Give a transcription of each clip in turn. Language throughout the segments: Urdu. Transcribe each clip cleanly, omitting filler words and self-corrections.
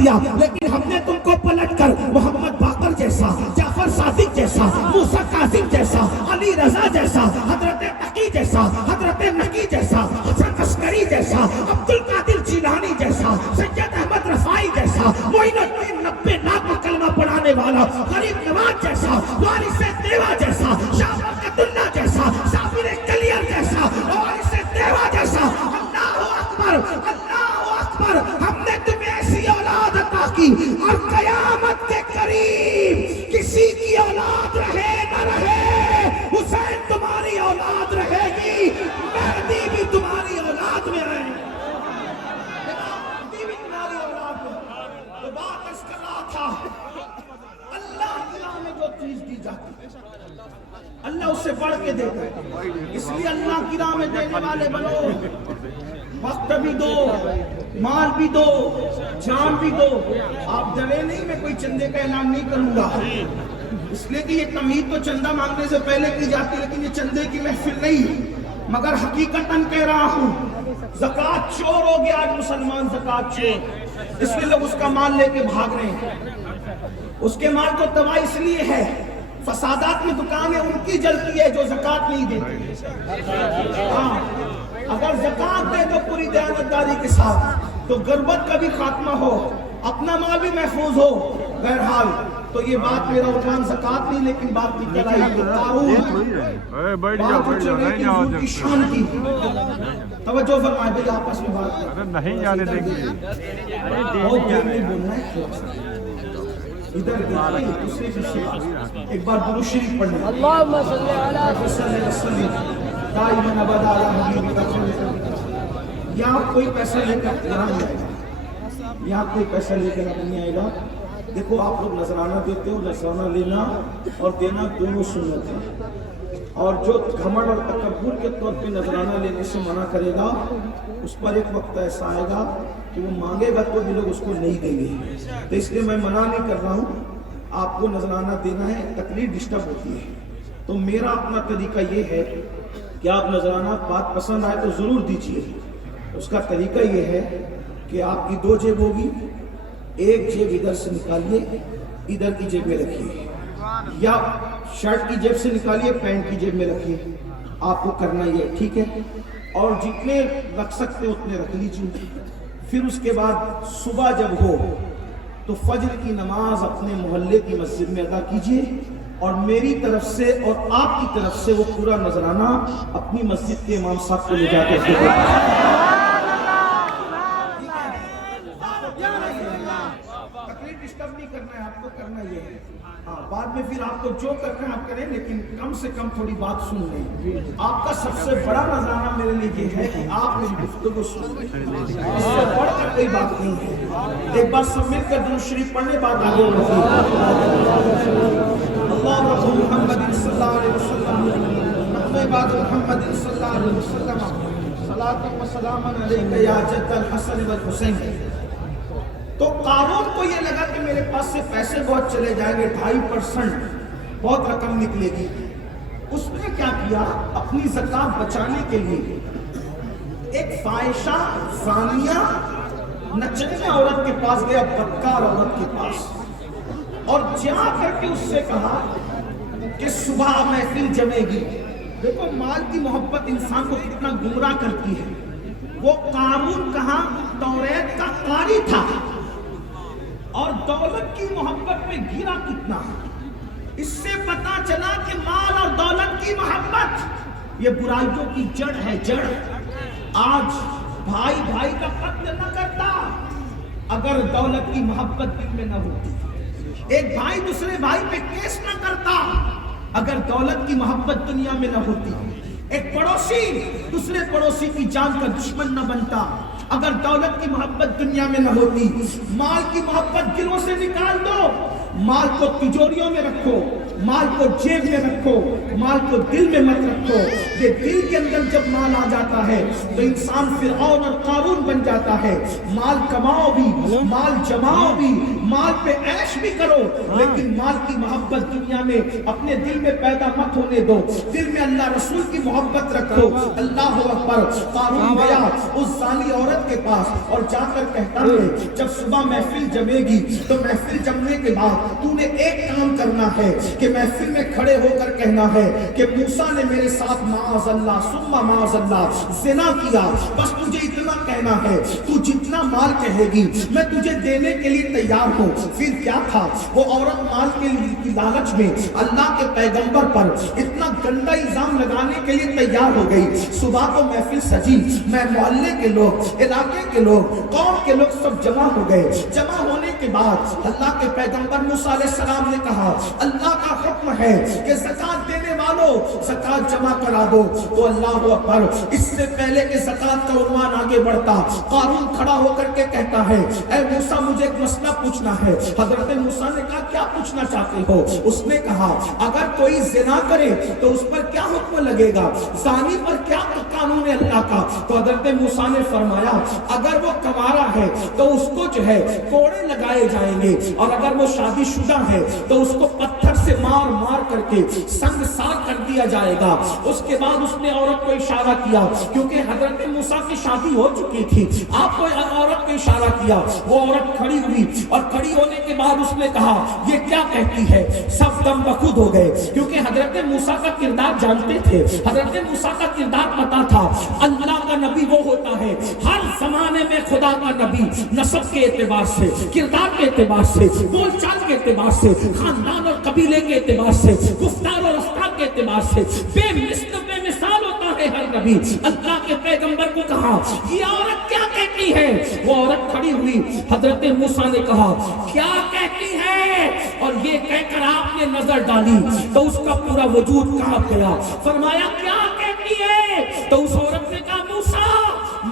دیا، لیکن ہم نے تم کو پلٹ کر محمد باقر جیسا، جعفر صادق جیسا، موسیٰ کاظم جیسا، علی رضا جیسا، حضرت تقی جیسا، حضرت نقی جیسا، حسن عسکری جیسا، عبد القادر جیلانی جیسا، سید احمد رفاعی جیسا، معین الدین 90 لاکھ کا کلمہ پڑھانے والا غریب نواز جیسا، وارث دیوا جیسا، شاہ برکت اللہ جیسا، صابر کلیر جیسا، وارث دیوا جیسا. اللہ اکبر، اللہ اکبر. ہم نے تمہیں ایسی اولاد عطا کی اور قیامت کے قریب کسی کی اولاد رہے نہ رہے، حسین تمہاری اولاد رہے گی، مہدی بھی تمہاری اولاد میں رہے گی. تو بات اس کر رہا تھا، اللہ کی راہ میں جو چیز دی جاتی ہے اللہ اس سے بڑھ کے دیتا ہے. اس لیے اللہ کی راہ میں دینے والے بنو. وقت بھی دو، مال بھی دو، جان بھی دو. آپ ڈرے نہیں، میں کوئی چندے کا اعلان نہیں کروں گا، اس لیے کہ یہ تمہید تو چندہ مانگنے سے پہلے کی جاتی ہے، لیکن یہ چندے کی محفل نہیں. مگر حقیقتاً کہہ رہا ہوں، زکوٰۃ چور ہو گیا آج مسلمان، زکوٰۃ چور. اس لیے لوگ اس کا مال لے کے بھاگ رہے ہیں. اس کے مال کو تباہ اس لیے ہے، فسادات میں دکانیں ان کی جلتی ہے جو زکوٰۃ نہیں دیتی. ہاں، اگر زکوٰۃ دے تو پوری دیانتداری کے ساتھ تو غربت کا بھی خاتمہ ہو، اپنا مال بھی محفوظ ہو. بہرحال تو یہ بات میرا عنوان زکوٰۃ نہیں، لیکن بات کی کرائی تو قارون بات کی شان کی. توجہ فرمائے بھائی، آپس میں بات کریں، نہیں جانے دیں گے، بہت دیر نہیں بولنا ہے. ادھر دوسرے ایک بار درود شریف پڑھ لیں. اللہم صلی علی وسلم دائما ابدا علی حبیبک خیر خلق. یہاں کوئی پیسہ لے کر یہاں نہیں آئے گا، یہاں کوئی پیسہ لے کر نہیں آئے گا. دیکھو آپ لوگ نذرانہ دیتے ہو، نذرانہ لینا اور دینا دونوں سنت ہیں. اور جو گھمنڈ اور تکبر کے طور پہ نذرانہ لینے سے منع کرے گا، اس پر ایک وقت ایسا آئے گا کہ وہ مانگے گا تو بھی لوگ اس کو نہیں دیں گے. تو اس لیے میں منع نہیں کر رہا ہوں، آپ کو نذرانہ دینا ہے. تکلیف ڈسٹرب ہوتی ہے، تو میرا اپنا طریقہ یہ ہے کہ آپ نذرانہ بات پسند آئے تو ضرور دیجیے. اس کا طریقہ یہ ہے کہ آپ کی 2 جیب ہوگی، ایک جیب ادھر سے نکالیے، ادھر کی جیب میں رکھیے، یا شرٹ کی جیب سے نکالیے، پینٹ کی جیب میں رکھیے. آپ کو کرنا یہ ٹھیک ہے، اور جتنے رکھ سکتے اتنے رکھ لیجیے. پھر اس کے بعد صبح جب ہو تو فجر کی نماز اپنے محلے کی مسجد میں ادا کیجیے، اور میری طرف سے اور آپ کی طرف سے وہ پورا نذرانہ اپنی مسجد کے امام صاحب کو لے جا کے تکلیف ڈسٹرب نہیں کرنا ہے، آپ کو کرنا یہ ہے. بعد میں پھر آپ کو جو کرنا ہے آپ کریں، لیکن کم سے کم تھوڑی بات سن لیں. آپ کا سب سے بڑا نذرانہ میرے لیے یہ ہے کہ آپ میری گفتگو سن لیں، اس سے بڑھ کر کوئی بات نہیں ہے. ایک بار سب مل کر درود شریف پڑھنے بعد آگے بڑھیں. اللہ رسول محمد صلی اللہ علیہ وسلم، نحن بعد محمد صلی اللہ علیہ وسلم، صلاۃ و سلام علیک یا جد الحسن والحسین. تو قارون کو یہ لگا کہ میرے پاس سے پیسے بہت چلے جائیں گے، 2.5% بہت رقم نکلے گی. اس نے کیا کیا، اپنی زکوٰۃ بچانے کے لیے ایک فاحشہ زانیہ نچنے عورت کے پاس گیا، بدکار عورت کے پاس، اور جا کر کے اس سے کہا کہ صبح محفل جمے گی. دیکھو مال کی محبت انسان کو کتنا گمراہ کرتی ہے. وہ قارون کہاں توریت کا قاری تھا، اور دولت کی محبت میں گرا کتنا. اس سے پتا چلا کہ مال اور دولت کی محبت یہ برائیوں کی جڑ ہے، جڑ. آج بھائی بھائی کا قتل نہ کرتا اگر دولت کی محبت دل میں نہ ہوتی. ایک بھائی دوسرے بھائی پہ کیس نہ کرتا اگر دولت کی محبت دنیا میں نہ ہوتی. ایک پڑوسی دوسرے پڑوسی کی جان کا دشمن نہ بنتا اگر دولت کی محبت دنیا میں نہ ہوتی. مال کی محبت دلوں سے نکال دو، مال کو تجوریوں میں رکھو، مال کو جیب میں رکھو، مال کو دل میں مت رکھو. یہ دل کے اندر جب مال آ جاتا ہے تو انسان فرعون اور قارون بن جاتا ہے. مال کماؤ بھی، مال جماؤ بھی، مال پہ عیش بھی کرو لیکن مال کی محبت دنیا میں اپنے دل میں پیدا مت ہونے دو، دل میں اللہ رسول کی محبت رکھو۔ اللہ اکبر۔ قارون گیا اس زانی عورت کے پاس اور جا کر کہتا ہے جب صبح محفل جمے گی تو محفل جمنے کے بعد تو نے ایک کام کرنا ہے کہ محفل میں کھڑے ہو کر کہنا ہے کہ موسیٰ نے میرے ساتھ معاذ اللہ ثم معاذ اللہ زنا کیا، بس تجھے اتنا کہنا ہے، تو جتنا مال کہے گی میں تجھے دینے کے لیے تیار ہوں۔ پھر کیا تھا، وہ عورت مال کے لالچ میں اللہ کے پیغمبر پر اتنا گندا الزام لگانے کے لیے تیار ہو گئی۔ صبح کو محفل سجی، میں محلے کے لوگ، علاقے کے لوگ، قوم کے لوگ سب جمع ہو گئے۔ جمع ہونے کے بعد اللہ کے پیغمبر موسیٰ علیہ السلام نے کہا اللہ کا حکم ہے کہ زکات دینے والوں زکات جمع کرا دو۔ تو اللہ اکبر، اس سے پہلے کہ زکات کا عنوان آگے بڑھتا قارون کھڑا ہو کر کے کہتا ہے اے موسیٰ مجھے ایک مسئلہ پوچھنا ہے۔ حضرت موسیٰ نے کہا کیا پوچھنا چاہتے ہو؟ اس نے کہا اگر کوئی زنا کرے تو اس پر کیا حکم لگے گا، زانی پر کیا قانون ہے اللہ کا؟ تو حضرت موسیٰ نے فرمایا اگر وہ کنوارا ہے تو اس کو جو ہے کوڑے لگائے جائیں گے، اور اگر وہ شادی شدہ ہے تو اس کو پتھر سے مار مار کر کے سنگسار کر دیا جائے گا۔ اس کے بعد اس نے عورت کو اشارہ کیا، کیونکہ حضرت موسیٰ کی شادی ہو چکی تھی، آپ کو عورت کو اشارہ کیا، وہ عورت کھڑی ہوئی اور کھڑی ہونے کے بعد اس نے کہا یہ کیا کہتی ہے؟ سب دم بخود ہو گئے، کیونکہ حضرت موسیٰ کا کردار جانتے تھے، حضرت موسیٰ کا کردار پتا تھا۔ اللہ کا نبی وہ ہوتا ہے ہر زمانے میں خدا کا نبی نسب کے اعتبار سے، کردار کے اعتبار سے، بول چال کے اعتبار سے، خاندان اور قبیلے کے اعتبار سے، گفتار اور رفتار کے اعتبار سے بے مثل بے مثال ہوتا ہے ہر نبی۔ اللہ کے پیغمبر کو کہا یہ عورت کیا کہتی ہے؟ وہ عورت کھڑی ہوئی، حضرت موسیٰ نے کہا کیا کہتی ہے؟ اور یہ کہہ کر آپ نے نظر ڈالی تو اس کا پورا وجود کانپ گیا۔ فرمایا کیا کہتی ہے؟ تو اس عورت نے کہا موسیٰ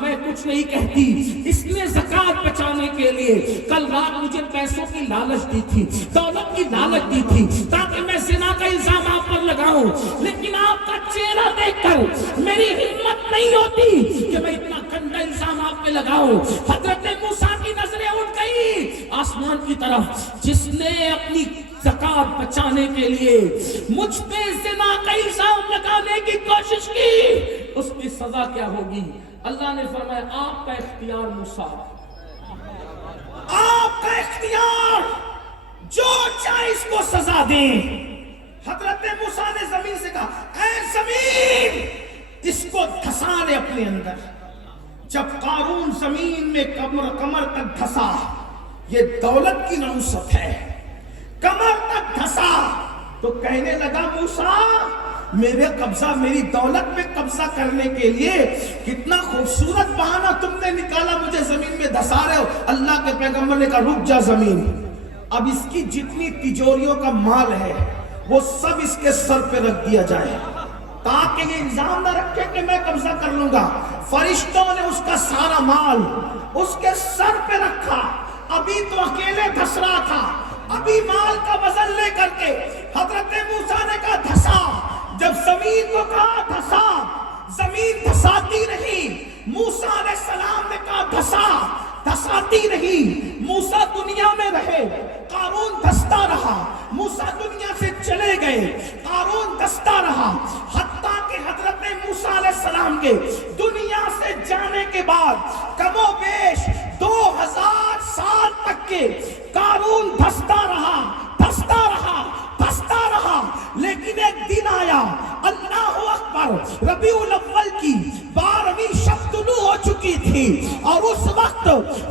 میں کچھ نہیں کہتی، اس نے زکات بچانے کے لیے کل رات مجھے پیسوں کی لالچ دی تھی، دولت کی لالچ دی تھی تاکہ میں زنا کا الزام آپ پر لگاؤں، لیکن آپ کا چہرہ دیکھ کر میری ہمت نہیں ہوتی کہ میں اتنا گندا الزام آپ پہ لگاؤں۔ حضرت موسیٰ کی نظریں اٹھ گئی آسمان کی طرف، جس نے اپنی زکات بچانے کے لیے مجھ پہ زنا کا الزام لگانے کی کوشش کی اس کی سزا کیا ہوگی؟ اللہ نے فرمایا آپ کا اختیار موسیٰ، آپ کا اختیار، جو چاہے اس کو سزا دیں۔ حضرت موسیٰ نے زمین سے کہا اے زمین اس کو دھسا لے اپنے اندر۔ جب قارون زمین میں کمر تک دھسا، یہ دولت کی نحوست ہے، کمر تک دھسا تو کہنے لگا موسیٰ میرے قبضہ، میری دولت میں قبضہ کرنے کے لیے کتنا خوبصورت بہانہ تم نے نکالا، مجھے زمین میں دھسا رہے ہو۔ اللہ کے پیغمبر نے کہا رک جا زمین، اب اس کی جتنی تجوریوں کا مال ہے وہ سب اس کے سر پہ رکھ دیا جائے تاکہ یہ الزام نہ رکھے کہ میں قبضہ کر لوں گا۔ فرشتوں نے اس کا سارا مال اس کے سر پہ رکھا، ابھی تو اکیلے دھس رہا تھا، ابھی مال کا وزن لے کر کے حضرت موسیٰ نے کہا دھسا۔ جب زمین کو کہا دھسا، زمین دھساتی نہیں، موسیٰ علیہ السلام نے کہا دھسا، دھساتی نہیں۔ موسیٰ دنیا میں رہے، قارون دھستا رہا، موسیٰ دنیا سے چلے گئے، قارون دھستا رہا، حتیٰ کہ حضرت موسیٰ علیہ السلام کے دنیا سے جانے کے بعد کم و بیش 2000 سال تک کے قارون دھستا رہا، دھستا رہا، دھستا رہا، لیکن ایک دن آیا، اللہ اکبر، ربیع الاول کی 12ویں شب طلوع ہو چکی تھی، اور اس وقت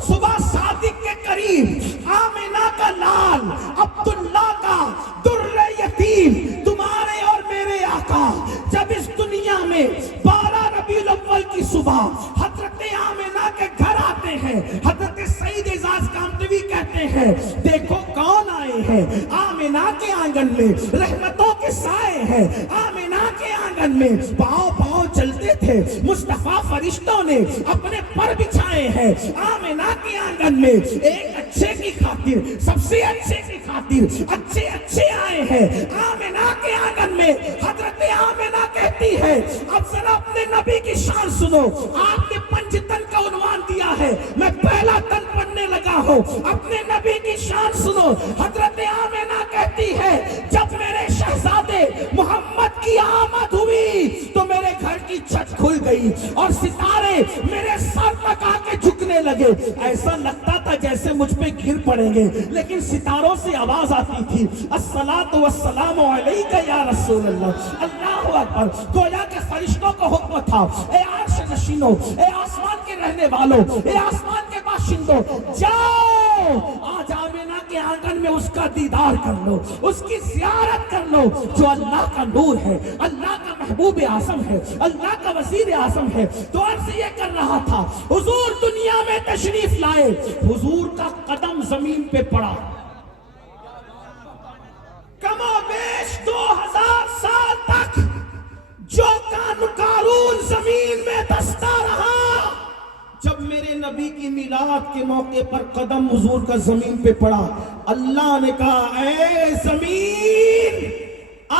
صبح صادق کے قریب آمنہ کا لال عبداللہ کا در یتیم تمہارے اور میرے آقا جب اس دنیا میں 12 ربیع الاول کی صبح حضرت آمنہ کے گھر آتے ہیں، حضرت سید اعزاز کامتوی کہتے ہیں دیکھو کون آئے ہیں، آمنہ کے آنگن میں رحمتوں کے سائے ہیں، آمنہ کے آنگن میں پاؤں پاؤں چلتے تھے، مصطفیٰ فرشتوں نے اپنے پر بچھائے ہیں، آمنہ کے آنگن میں ایک اچھے کی خاطر، سب سے اچھے کی خاطر اچھے آئے ہیں۔ آمنہ کے آنگن میں حضرت آمنہ کہتی ہے اب ذرا اپنے نبی کی شان سنو، آپ نے 5 تن کا عنوان دیا ہے، میں پہلا تن پڑھنے لگا ہوں، اپنے نبی کی شان سنو. حضرت آمینہ کہتی ہے جب میرے شہزادے محمد کی آمد ہوئی تو میرے گھر کی چھت کھل گئی اور ستارے میرے سر تک آ کے جھکنے لگے. ایسا لگتا تھا جیسے مجھ پہ گر پڑیں گے, لیکن ستاروں سے آواز آتی تھی الصلاۃ والسلام علیک یا رسول اللہ. اللہ اکبر. گویا کہ فرشتوں کو حکم تھا, اے عرش نشینوں, اے آسمان کے رہنے والوں, اے آسمان کے باشندوں, جاؤ آج آمینہ کے آنگن میں اس کا دیدار کر لو, اس کی زیارت کر لو جو اللہ کا نور ہے, اللہ کا محبوب اعظم ہے, اللہ کا وزیر اعظم ہے. تو عرض یہ کر رہا تھا حضور دنیا میں تشریف لائے, حضور کا قدم زمین پہ پڑا. کم و بیش 2000 سال تک جو قارون زمین میں دستا رہا, جب میرے نبی کی میلاد کے موقع پر قدم حضور کا زمین پہ پڑا, اللہ نے کہا اے زمین,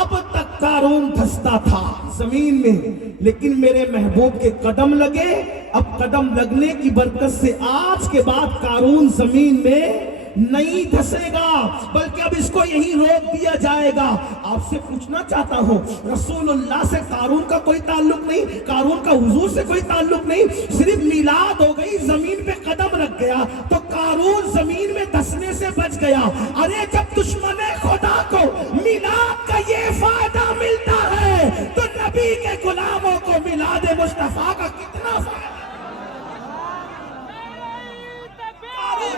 اب تک قارون دھستا تھا زمین میں, لیکن میرے محبوب کے قدم لگے. اب قدم لگنے کی برکت سے آج کے بعد قارون زمین میں نہیں دھسے گا, بلکہ اب اس کو یہی روک دیا جائے گا. آپ سے پوچھنا چاہتا ہوں, رسول اللہ سے قارون کا کوئی تعلق نہیں, قارون کا حضور سے کوئی تعلق نہیں, صرف میلاد ہو گئی, زمین پہ قدم رکھ گیا تو قارون زمین میں دھسنے سے بچ گیا. ارے جب دشمن خدا کو میلاد کا یہ فائدہ ملتا ہے تو نبی کے غلاموں کو میلاد مصطفیٰ کا کتنا فائدہ.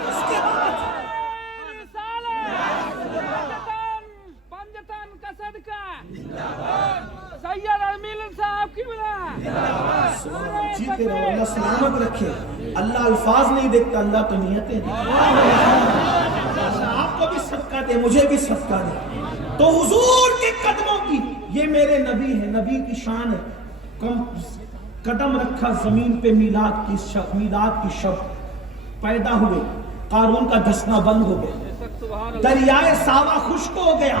اس کے بعد جیتے رہو, اللہ سلامت رکھے. اللہ الفاظ نہیں دیکھتا, اللہ تو نیتیں دیکھتا. آپ کو بھی صدقہ دے, مجھے بھی صدقہ دے. تو حضور کے قدموں کی, یہ میرے نبی ہے, نبی کی شان ہے. قدم رکھا زمین پہ, میلاد کی شب پیدا ہوئے, قارون کا دھسنا بند ہو گیا, دریائے ساوا خشک ہو گیا,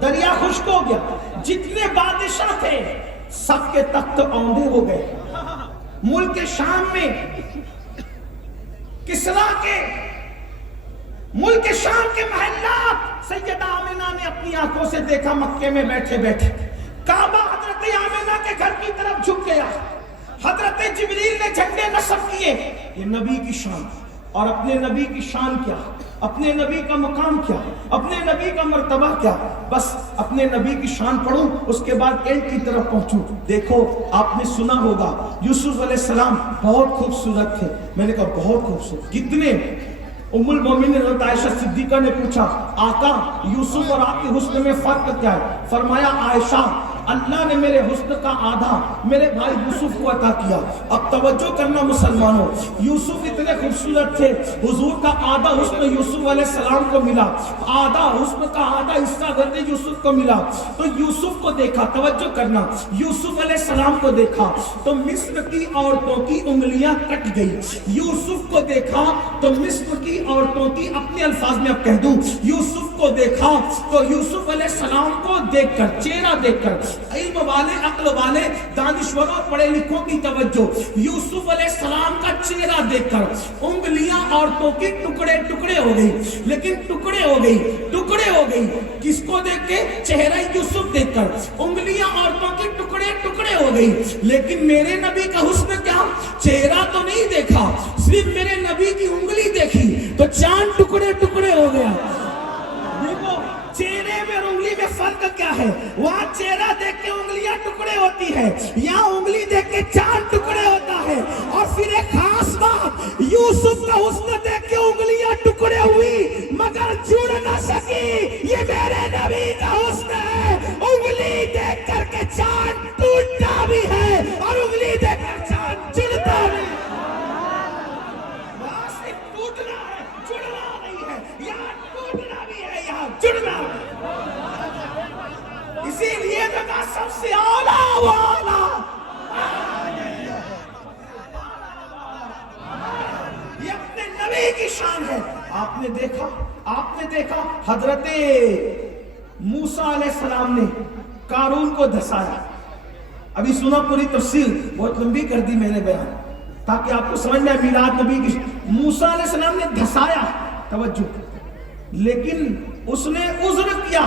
دریا خشک ہو گیا. جتنے بادشاہ تھے سب کے تخت اوندھے ہو گئے. ملک شام میں کسرا کے ملک شام کے محلات سیدہ آمینہ نے اپنی آنکھوں سے دیکھا. مکے میں بیٹھے بیٹھے کعبہ حضرت آمینہ کے گھر کی طرف جھک گیا. حضرت جبریل نے جھنڈے نصب کیے. یہ نبی کی شان, اور اپنے نبی کی شان کیا, اپنے نبی کا مقام کیا, اپنے نبی کا مرتبہ کیا. بس اپنے نبی کی شان پڑھوں, اس کے بعد اینڈ کی طرف پہنچوں. دیکھو آپ نے سنا ہوگا یوسف علیہ السلام بہت خوبصورت تھے. میں نے کہا بہت خوبصورت کتنے؟ ام المومنین حضرت عائشہ صدیقہ نے پوچھا آقا یوسف اور آپ کے حسن میں فرق کیا ہے؟ فرمایا عائشہ اللہ نے میرے حسن کا آدھا میرے بھائی یوسف کو عطا کیا. اب توجہ کرنا مسلمانوں, یوسف اتنے خوبصورت تھے, حضور کا آدھا حسن یوسف علیہ السلام کو ملا, آدھا حسن کا آدھا حصہ حضرت یوسف کو ملا. تو یوسف کو دیکھا, توجہ کرنا, یوسف علیہ السلام کو دیکھا تو مصر کی عورتوں کی انگلیاں کٹ گئی. یوسف کو دیکھا تو مصر کی عورتوں کی, اپنے الفاظ میں اب کہہ دوں, یوسف کو دیکھا تو یوسف علیہ السلام کو دیکھ کر, چہرہ دیکھ کر, علم والے, عقل والے, دانشوروں, پڑھے لکھوں کی توجہ, یوسف علیہ السلام کا چہرہ دیکھ کر انگلیاں عورتوں کی ٹکڑے ٹکڑے ہو گئی. لیکن ٹکڑے ہو گئی کس کو دیکھ کے؟ چہرہ یوسف دیکھ کر. انگلیاں عورتوں کی ٹکڑے ٹکڑے ہو گئی. لیکن میرے نبی کا حسن کیا؟ چہرہ تو نہیں دیکھا, صرف میرے نبی کی انگلی دیکھی تو چاند ٹکڑے ٹکڑے ہو گیا. دیکھو چہرے میں اور انگلی میں فرق کیا ہے؟ وہاں چہرہ دیکھ کے انگلیاں ٹکڑے ہوتی ہے, یہاں انگلی دیکھ کے چاند ٹکڑے ہوتا ہے. اور پھر ایک خاص بات, یوسف کا حسن دیکھ کے انگلیاں ٹکڑے ہوئی مگر جڑ نہ سکی. یہ میرے نبی کا حسن ہے, انگلی دیکھ کر کے چاند ٹوٹتا بھی ہے اور انگلی دیکھ کر چاند جڑتا بھی ہے. وہاں صرف ٹوٹنا ہے, جڑنا نہیں ہے. یہاں ٹوٹنا بھی ہے, یہاں جڑنا بھی ہے. اسی لیے جگہ سب سے اعلیٰ والا یہ اپنے نبی کی شان ہے. آپ نے دیکھا حضرت موسیٰ علیہ السلام نے قارون کو دھسایا. ابھی سنا پوری تفصیل, بہت لمبی کر دی میں نے بیان تاکہ آپ کو سمجھ میں میلاد نبی کی. موسیٰ علیہ السلام نے دھسایا, توجہ, لیکن اس نے عذر کیا،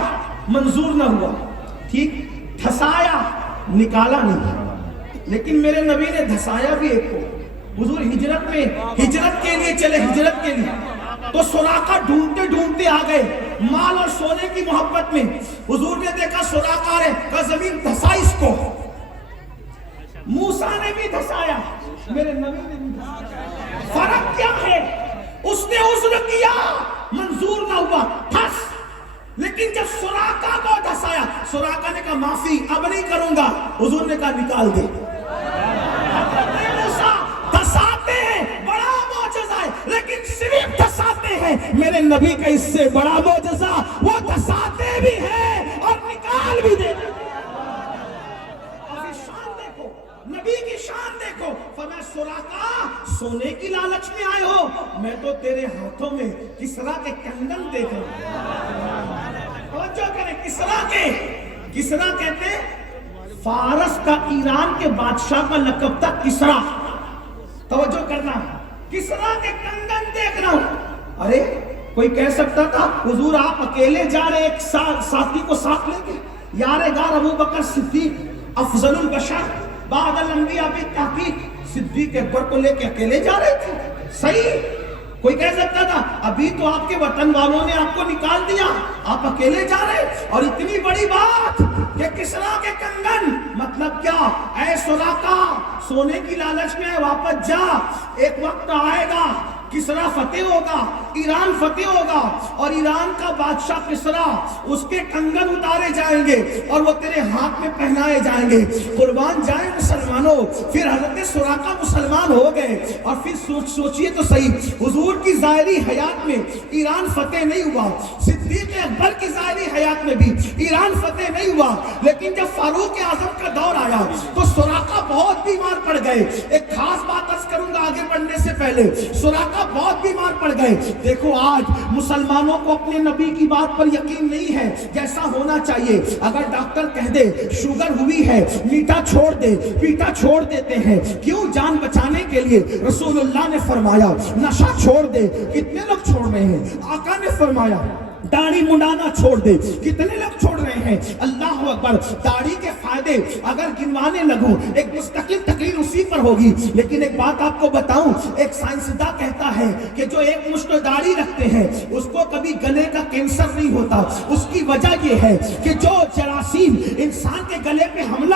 منظور نہ ہوا، ٹھیک، دھسایا، نکالا نہیں، لیکن میرے نبی نے دھسایا بھی ایک کو۔ حضور ہجرت میں، ہجرت کے لیے چلے، ہجرت کے لیے، تو سراقہ ڈھونڈتے ڈھونڈتے آ گئے مال اور سونے کی محبت میں۔ حضور نے دیکھا سراقہ ہے، کہا زمین دھسا اس کو۔ موسیٰ نے بھی دھسایا، میرے نبی نے بھی دھسایا۔ فرق کیا ہے؟ اس نے عذر کیا، منظور نہ ہوا، دھس۔ لیکن جب سراقہ کو دھسایا، سراقہ نے کہا معافی، اب نہیں کروں گا۔ حضور نے کہا نکال دے۔ موسیٰ دھساتے ہیں، بڑا معجزہ ہے، لیکن صرف دھساتے ہیں۔ میرے نبی کا اس سے بڑا معجزہ، وہ دھساتے بھی ہیں اور نکال بھی دیتے۔ نبی کی شان دیکھو، فرمایا سراقہ سونے کی لالچ میں آئے ہو، میں تو تیرے ہاتھوں میں کسرا کے کنگن دیکھ رہا ہوں۔ توجہ کریں، کسرا کے، کسرا کہتے ہیں فارس کا، ایران کے بادشاہ کا لقب تھا کسرا۔ توجہ کرنا، کسرا کے کنگن دیکھ رہا ہوں۔ ارے کوئی کہہ سکتا تھا حضور آپ اکیلے جا رہے، ایک ساتھی کو ساتھ لے کے؟ یار غار ابو بکر صدیق افضل البشر بعد الانبیاء بالتحقیق، صدیق اکبر کو لے کے اکیلے جا رہے تھے؟ صحیح، کوئی کہہ سکتا تھا ابھی تو آپ کے وطن والوں نے آپ کو نکال دیا، آپ اکیلے جا رہے؟ اور اتنی بڑی بات کہ کسرا کے کنگن، مطلب کیا؟ اے سراقہ سونے کی لالچ میں واپس جا، ایک وقت آئے گا کسرا فتح ہوگا، ایران فتح ہوگا، اور ایران کا بادشاہ کسرا، اس کے کنگن اتارے جائیں گے اور وہ تیرے ہاتھ میں پہنائے جائیں گے۔ قربان جائیں مسلمانوں، پھر حضرت سراقہ مسلمان ہو گئے۔ اور پھر سوچئے تو صحیح، حضور کی ظاہری حیات میں ایران فتح نہیں ہوا، صدیق اکبر کی ظاہری حیات میں بھی ایران فتح نہیں ہوا، لیکن جب فاروق اعظم کا دور آیا تو سراقہ بہت بیمار پڑ گئے۔ ایک خاص بات عرض کروں گا آگے بڑھنے سے پہلے، سراقہ بہت بیمار پڑ گئے۔ دیکھو آج مسلمانوں کو اپنے نبی کی بات پر یقین نہیں ہے جیسا ہونا چاہیے۔ اگر ڈاکٹر کہہ دے شوگر ہوئی ہے، میٹھا چھوڑ دے، پیٹا چھوڑ دیتے ہیں، کیوں؟ جان بچانے کے لیے۔ رسول اللہ نے فرمایا نشہ چھوڑ دے، کتنے لوگ چھوڑ رہے ہیں؟ آقا نے فرمایا داڑھی منڈانا چھوڑ دے، کتنے لوگ چھوڑ رہے ہیں؟ اللہ اکبر۔ داڑھی کے فائدے اگر گنوانے لگوں ایک مستقل تقریر اسی پر ہوگی، لیکن ایک بات آپ کو بتاؤں، ایک سائنسداں کہتا ہے کہ جو ایک مشت داڑھی رکھتے ہیں اس کو کبھی گلے کا کینسر نہیں ہوتا۔ اس کی وجہ یہ ہے کہ جو جراثیم انسان کے گلے پہ حملہ